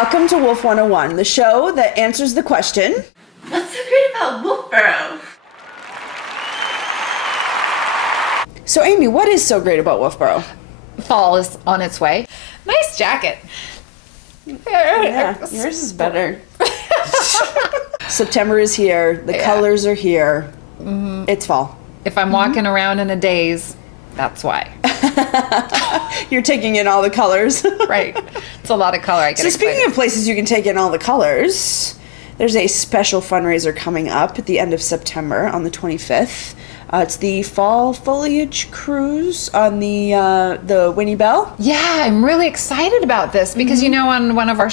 Welcome to Wolfe 101, the show that answers the question, what's so great about Wolfeboro? So Amy, what is so great about Wolfeboro? Fall is on its way. Nice jacket. Yeah, yours is better. September is here. The colors are here. Mm-hmm. It's fall. If I'm walking around in a daze, that's why. You're taking in all the colors. Right. It's a lot of color. I get So speaking of places you can take in all the colors, there's a special fundraiser coming up at the end of September on the 25th. It's the Fall Foliage Cruise on the Winnie Bell. Yeah, I'm really excited about this because, you know, on one of our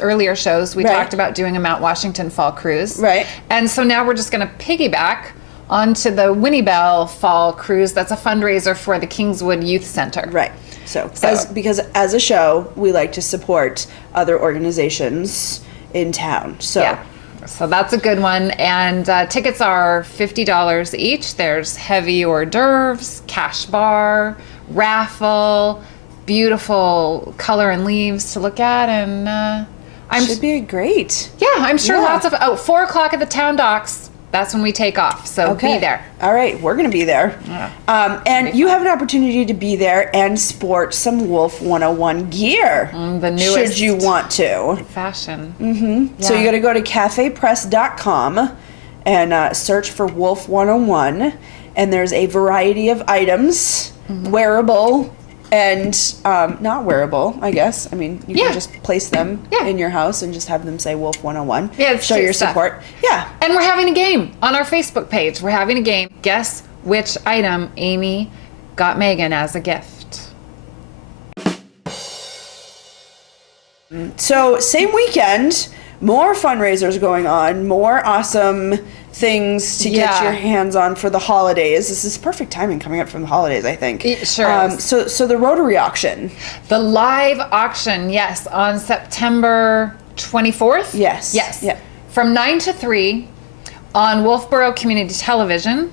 earlier shows, we talked about doing a Mount Washington Fall Cruise. Right. And so now we're just going to piggyback onto the Winnie Bell Fall Cruise. That's a fundraiser for the Kingswood Youth Center. Right. Because as a show, we like to support other organizations in town. So that's a good one. And tickets are $50 each. There's heavy hors d'oeuvres, cash bar, raffle, beautiful color and leaves to look at. And should be great. Yeah, I'm sure lots of... 4 o'clock at the town docks. That's when we take off. So be there. All right, we're going to be there. Yeah. And you have an opportunity to be there and sport some Wolfe 101 gear. The newest. Should you want to. Fashion. Mm-hmm. Yeah. So you got to go to cafepress.com and search for Wolfe 101. And there's a variety of items, wearable and not wearable, I guess. I mean, you can just place them in your house and just have them say Wolfe 101. Yeah, it's show cute your stuff. support. Yeah. And we're having a game on our Facebook page. We're having a game. Guess which item Amy got Megan as a gift. So, same weekend, more fundraisers going on, more awesome things to get your hands on for the holidays. This is perfect timing coming up from the holidays, I think. It sure is. So the Rotary auction. The live auction, yes, on September 24th? Yes. Yes. Yeah. From 9 to 3 on Wolfeboro Community Television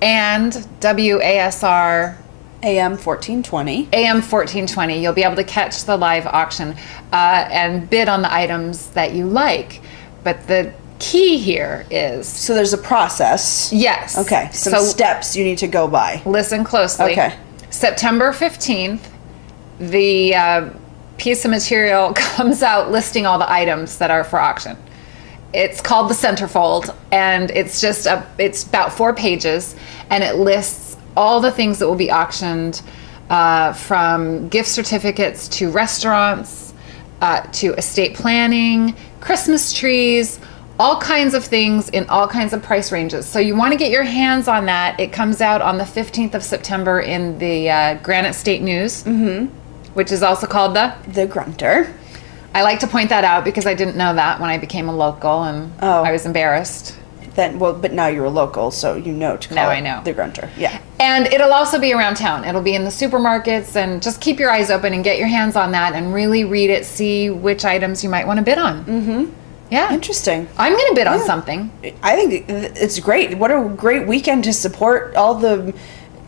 and WASR AM 1420. AM 1420. You'll be able to catch the live auction and bid on the items that you like. But the key here is... So there's a process. Yes. Okay. Some steps you need to go by. Listen closely. Okay. September 15th, the piece of material comes out listing all the items that are for auction. It's called the Centerfold, and it's about 4 pages, and it lists all the things that will be auctioned, from gift certificates to restaurants, to estate planning, Christmas trees, all kinds of things in all kinds of price ranges. So you want to get your hands on that. It comes out on the 15th of September in the Granite State News, which is also called the Grunter. I like to point that out because I didn't know that when I became a local, and I was embarrassed. But now you're a local, so you know to call it the Grunter. Yeah. And it'll also be around town. It'll be in the supermarkets, and just keep your eyes open and get your hands on that and really read it, see which items you might want to bid on. Mm-hmm. Yeah. Interesting. I'm going to bid on something. I think it's great. What a great weekend to support all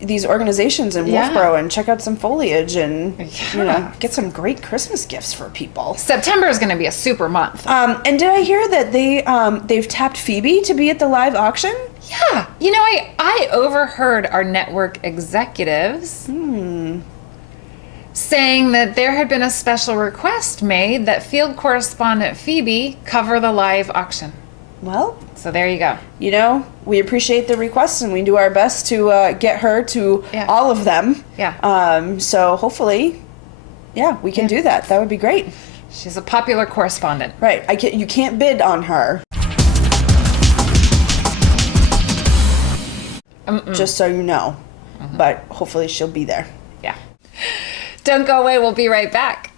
these organizations in Wolfeboro and check out some foliage and get some great Christmas gifts for people. September is going to be a super month. And did I hear that they've tapped Phoebe to be at the live auction? Yeah. You know, I overheard our network executives saying that there had been a special request made that field correspondent Phoebe cover the live auction. Well, so there you go. You know, we appreciate the requests and we do our best to get her to all of them. Yeah. So hopefully, we can do that. That would be great. She's a popular correspondent. Right. You can't bid on her. Just so you know. But hopefully she'll be there. Yeah. Don't go away. We'll be right back.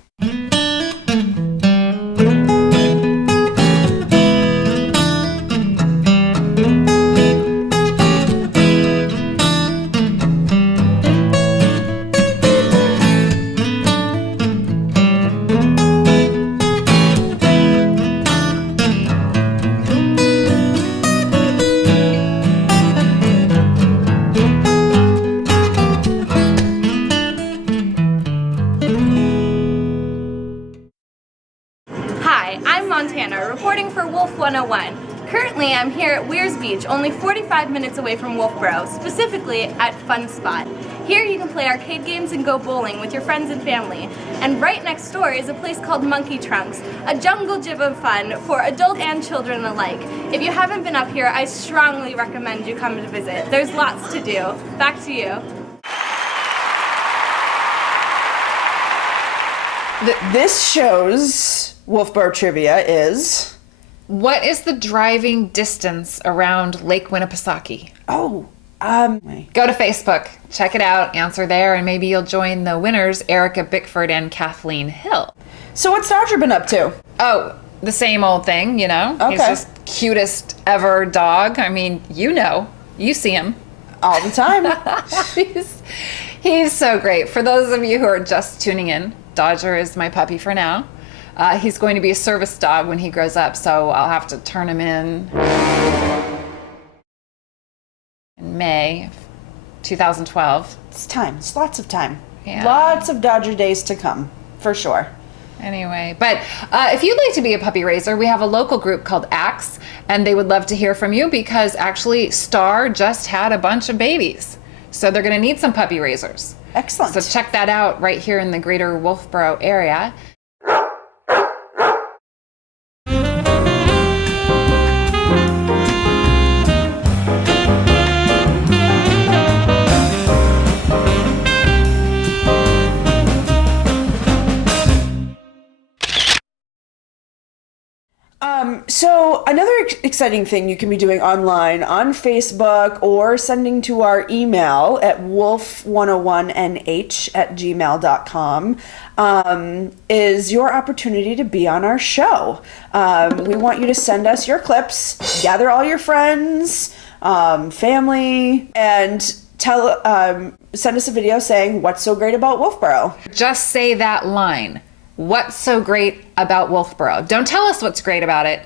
101. Currently, I'm here at Weirs Beach, only 45 minutes away from Wolfeboro, specifically at Fun Spot. Here you can play arcade games and go bowling with your friends and family. And right next door is a place called Monkey Trunks, a jungle gym of fun for adults and children alike. If you haven't been up here, I strongly recommend you come to visit. There's lots to do. Back to you. This show's Wolfeboro trivia is... What is the driving distance around Lake Winnipesaukee? Go Go to Facebook, check it out, answer there, and maybe you'll join the winners, Erica Bickford and Kathleen Hill. So what's Dodger been up to? Oh, the same old thing, you know? Okay. He's just cutest ever dog. I mean, you see him. All the time. He's so great. For those of you who are just tuning in, Dodger is my puppy for now. He's going to be a service dog when he grows up, so I'll have to turn him in May 2012. It's time. It's lots of time. Yeah. Lots of Dodger days to come, for sure. Anyway, but if you'd like to be a puppy raiser, we have a local group called Axe, and they would love to hear from you because actually Star just had a bunch of babies. So they're going to need some puppy raisers. Excellent. So check that out right here in the greater Wolfeboro area. So another exciting thing you can be doing online on Facebook or sending to our email at wolf101nh@gmail.com is your opportunity to be on our show. We want you to send us your clips, gather all your friends, family, and send us a video saying what's so great about Wolfeboro. Just say that line. What's so great about Wolfeboro? Don't tell us what's great about it.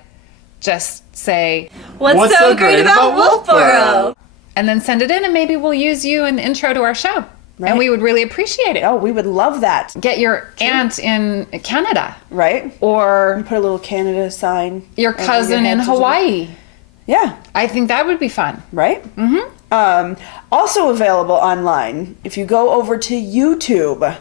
Just say, What's so great about Wolfeboro? And then send it in, and maybe we'll use you in the intro to our show. Right. And we would really appreciate it. Oh, we would love that. Get your aunt in Canada. Right? Or Put a little Canada sign. your cousin in Hawaii. Yeah. I think that would be fun. Right? Mm-hmm. Also available online, if you go over to YouTube,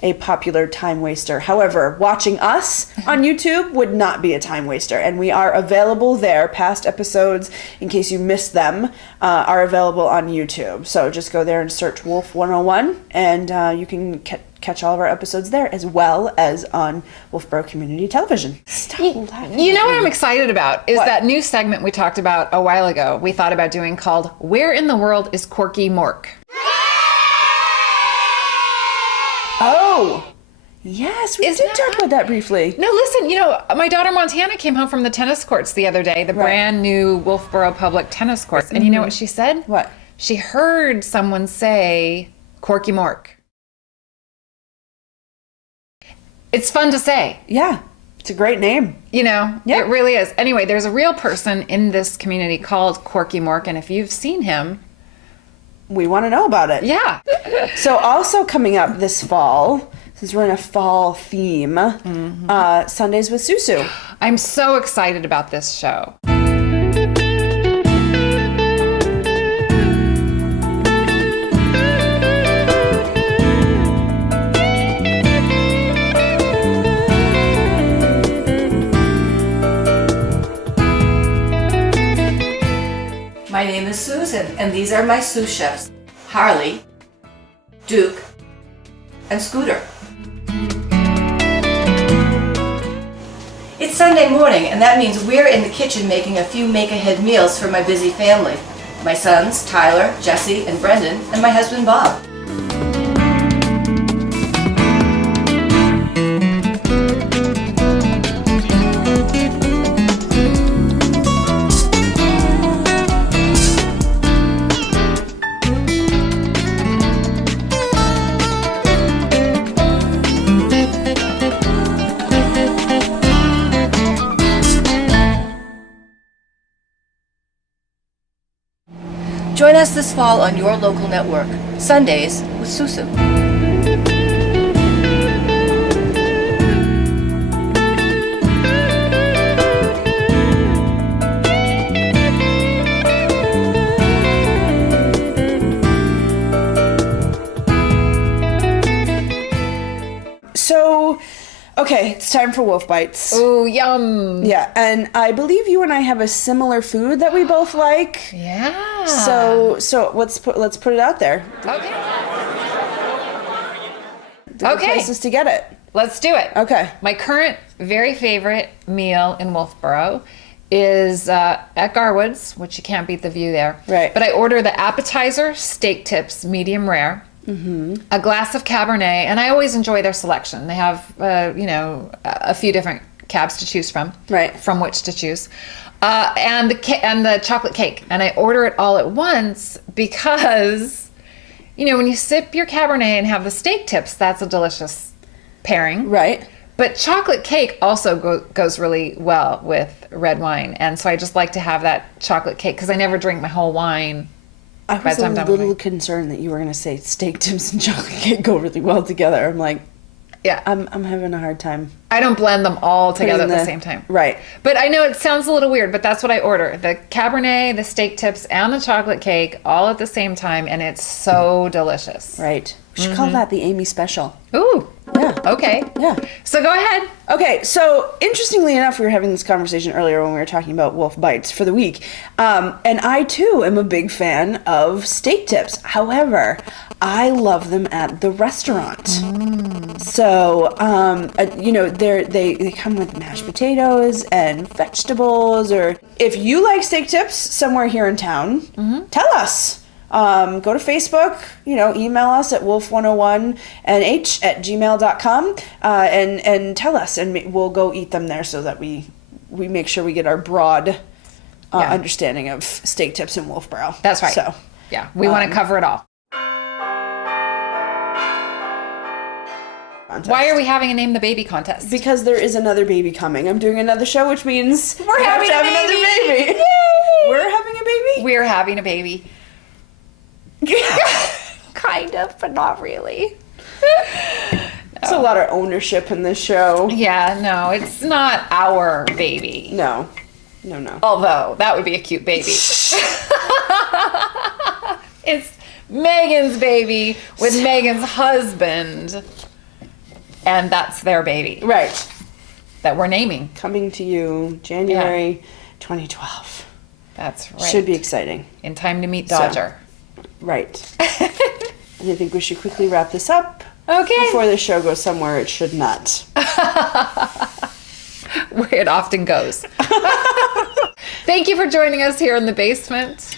a popular time waster. However, watching us on YouTube would not be a time waster, and we are available there. Past episodes, in case you missed them, are available on YouTube. So just go there and search Wolf 101, and you can catch all of our episodes there, as well as on Wolfeboro Community Television. Stop laughing. You know what I'm excited about is What? that new segment we talked about a while ago, we thought about doing called Where in the World is Corky Mork? Oh, yes, we did talk about that briefly. No, listen, my daughter Montana came home from the tennis courts the other day, the brand new Wolfeboro public tennis courts. And you know what she said? What? She heard someone say Corky Mork. It's fun to say. Yeah, it's a great name. Yeah. It really is. Anyway, there's a real person in this community called Corky Mork, and if you've seen him, We want to know about it. yeah. So also coming up this fall, since we're in a fall theme, Sundays with Susu. I'm so excited about this show. My name is Susan, and these are my sous chefs, Harley, Duke, and Scooter. It's Sunday morning, and that means we're in the kitchen making a few make-ahead meals for my busy family. My sons, Tyler, Jesse, and Brendan, and my husband, Bob. Join us this fall on your local network, Sundays with Susu. Okay, it's time for Wolf Bites. Ooh, yum. Yeah, and I believe you and I have a similar food that we both like. Yeah. So let's put it out there. Okay. Different places to get it. Let's do it. Okay. My current very favorite meal in Wolfboro is at Garwood's, which you can't beat the view there. Right. But I order the appetizer, steak tips, medium rare, a glass of Cabernet, and I always enjoy their selection. They have, a few different cabs to choose from. Right. From which to choose. And the chocolate cake. And I order it all at once because, when you sip your Cabernet and have the steak tips, that's a delicious pairing. Right. But chocolate cake also goes really well with red wine. And so I just like to have that chocolate cake because I never drink my whole wine. I was a little concerned that you were going to say steak tips and chocolate cake go really well together. I'm like, yeah, I'm having a hard time. I don't blend them all together at the same time. Right. But I know it sounds a little weird, but that's what I order. The Cabernet, the steak tips, and the chocolate cake all at the same time, and it's so delicious. Right. We should call that the Amy special. Ooh. Yeah. Okay. Yeah. So go ahead. Okay, so interestingly enough, we were having this conversation earlier when we were talking about Wolf Bites for the week. And I, too, am a big fan of steak tips. However, I love them at the restaurant. So, they come with mashed potatoes and vegetables. Or if you like steak tips somewhere here in town, tell us. Go to Facebook, email us at wolf101nh@gmail.com, and tell us, and we'll go eat them there so that we make sure we get our broad understanding of steak tips in Wolfboro. That's right. So, yeah, we want to cover it all. Contest. Why are we having a Name the Baby contest? Because there is another baby coming. I'm doing another show, which means We're having a another baby. baby. Yay! We're having a baby? We're having a baby. Kind of, but not really. There's a lot of ownership in this show. Yeah, no, it's not our baby. No. Although, that would be a cute baby. It's Megan's baby with Megan's husband. And that's their baby. Right. That we're naming. Coming to you January 2012. That's right. Should be exciting. In time to meet Dodger. Right. And I think we should quickly wrap this up. Okay. Before the show goes somewhere it should not. Where it often goes. Thank you for joining us here in the basement.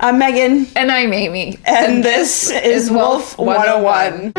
I'm Megan. And I'm Amy. And this is Wolf 101.